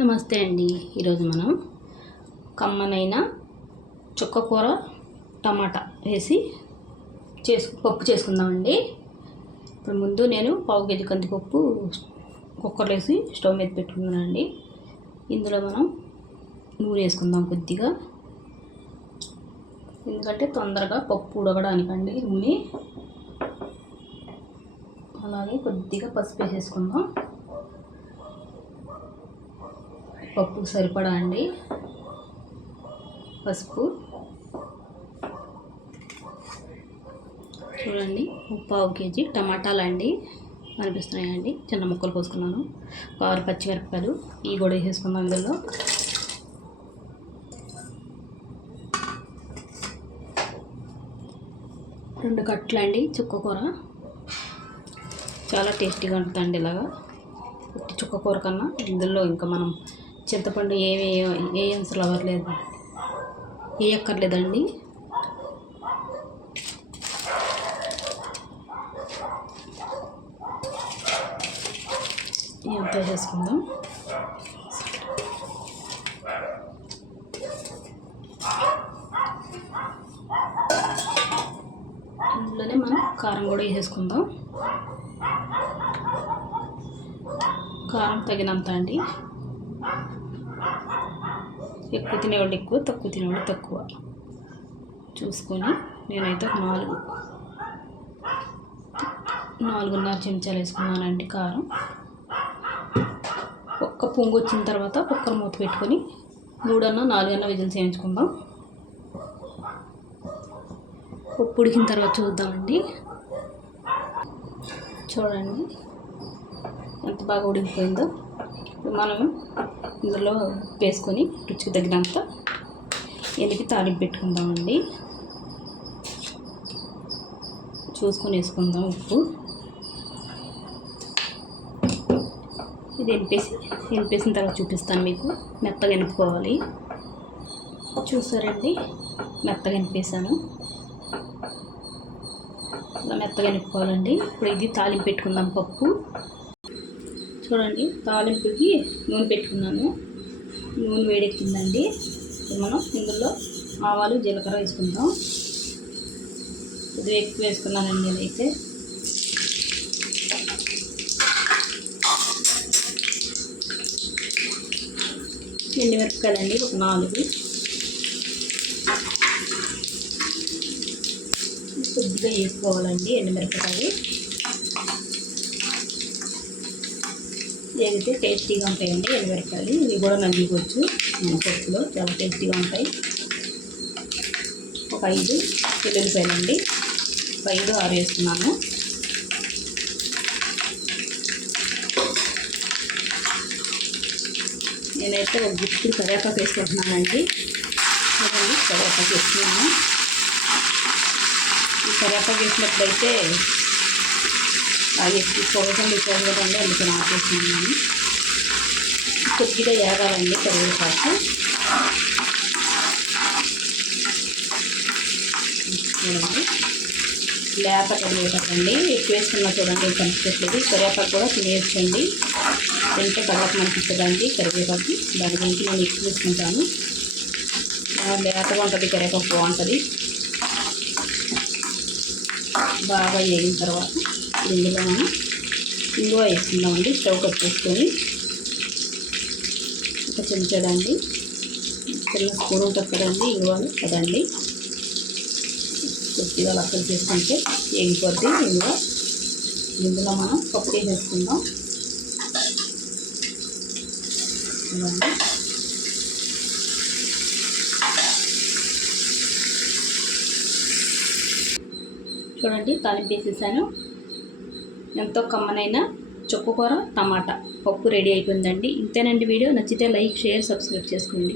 నమస్తే అండి. ఈరోజు మనం కమ్మనైన చుక్కకూర టమాటా వేసి పప్పు చేసుకుందామండి. ఇప్పుడు ముందు నేను పావు కేజీ కందిపప్పు కుక్కర్లో వేసి స్టవ్ మీద పెట్టుకున్నానండి. ఇందులో మనం నూనె వేసుకుందాం కొద్దిగా, ఎందుకంటే తొందరగా పప్పు ఉడకడానికండి నూనె. అలాగే కొద్దిగా పసుపు వేసేసుకుందాం, పప్పు సరిపడా అండి పసుపు. చూడండి, పావు కేజీ టమాటాలు అండి కనిపిస్తున్నాయండి, చిన్న ముక్కలు కోసుకున్నాను. 6 పచ్చిమిరపకాయలు ఇవి కూడా వేసేసుకుందాం. ఇందులో రెండు కట్టలు అండి చుక్కకూర. చాలా టేస్టీగా ఉంటుందండి ఇలాగా చుక్కకూర కన్నా. ఇందులో ఇంకా మనం చింతపండు ఏ అవసరం అవ్వట్లేదు, వేయక్కర్లేదండి. ఎంత వేసుకుందాం. ఇందులోనే మనం కారం కూడా వేసేసుకుందాం. కారం తగినంత అండి. ఎక్కువ తినేవాళ్ళు ఎక్కువ, తక్కువ తినేవాళ్ళు తక్కువ చూసుకొని నేనైతే 4.5 చెంచాలు వేసుకున్నానండి కారం. ఒక్క పొంగు వచ్చిన తర్వాత కుక్కర్ మూత పెట్టుకొని 3-4 విజిల్స్ వేయించుకుందాం. పప్పు ఉడికిన తర్వాత చూద్దామండి. చూడండి ఎంత బాగా ఉడికిపోయిందో. మనం ఇందులో వేసుకొని రుచికి తగినంత ఎనిపి తాలింపు పెట్టుకుందామండి. చూసుకొని వేసుకుందాం ఉప్పు. ఇది ఎనిపేసిన తర్వాత చూపిస్తాను మీకు. మెత్తగా ఎనుపుకోవాలి. చూసారండి, మెత్తగా ఎనిపేసాను. ఇలా మెత్తగా ఎనుపుకోవాలండి. ఇప్పుడు ఇది తాలింపు పెట్టుకుందాం పప్పు. చూడండి, తాలింపుకి నూనె పెట్టుకున్నాను. నూనె వేడెక్కిందండి. మనం ఇందులో ఆవాలు జీలకర్ర వేసుకుందాం. ఇది ఎక్కువ వేసుకున్నానండి నేనైతే. ఎండుమిరపకాయలండి ఒక 4. కొద్దిగా వేసుకోవాలండి ఎండుమిరపకాయలు. వేగితే టేస్టీగా ఉంటాయండి ఎండుమిరపకాయలు. ఇవి కూడా నలిగిపోవచ్చు మన పప్పులో, చాలా టేస్టీగా ఉంటాయి. ఒక 5 వెల్లుల్లిపాయలు అండి, 5-6 వేస్తున్నాను. నేనైతే ఒక గుర్తు కరివేపాకు వేసుకుంటున్నానండి. కరివేపాకు వేస్తున్నాను. ఈ కరివేపాకు వేసినప్పుడైతే పొగకుండా ఇచ్చారు కదండి, అందుకని ఆపేస్తున్నాను. కొద్దిగా ఏగాలండి కరివేపాకు. చూడండి, లేత కరివేపాకు అండి. ఎక్కువ వేసుకున్నా చూడండి కనిపించట్లేదు. కరివేపాకు కూడా తినేయచ్చండి, తింటే కళ్ళకు కనిపించదండి కరివేపాకు. దాని గురించి నేను ఎక్కువ వేసుకుంటాను. లేతగా ఉంటుంది కరివేపాకు, బాగుంటుంది. బాగా వేగిన తర్వాత ఇందులో మనం ఇంగువ వేసుకుందామండి. స్టవ్ కట్ చేసుకొని ఒక చెంచాడండి, చిన్న స్పూన్ ఉంటుంది కదండి ఇంగువలు కదండి. కొద్దిగా లక్కలు చేసుకుంటే వేగిపోద్ది ఇంగువ. ఇందులో మనం పప్పు వేసేసుకుందాం. ఇవ్వండి, చూడండి తాలింపు వేసేసాను. ఎంతో కమ్మనైన చుక్కకూర టమాటా పప్పు రెడీ అయిపోయిందండి. ఇంతేనండి వీడియో. నచ్చితే లైక్, షేర్, సబ్స్క్రైబ్ చేసుకోండి.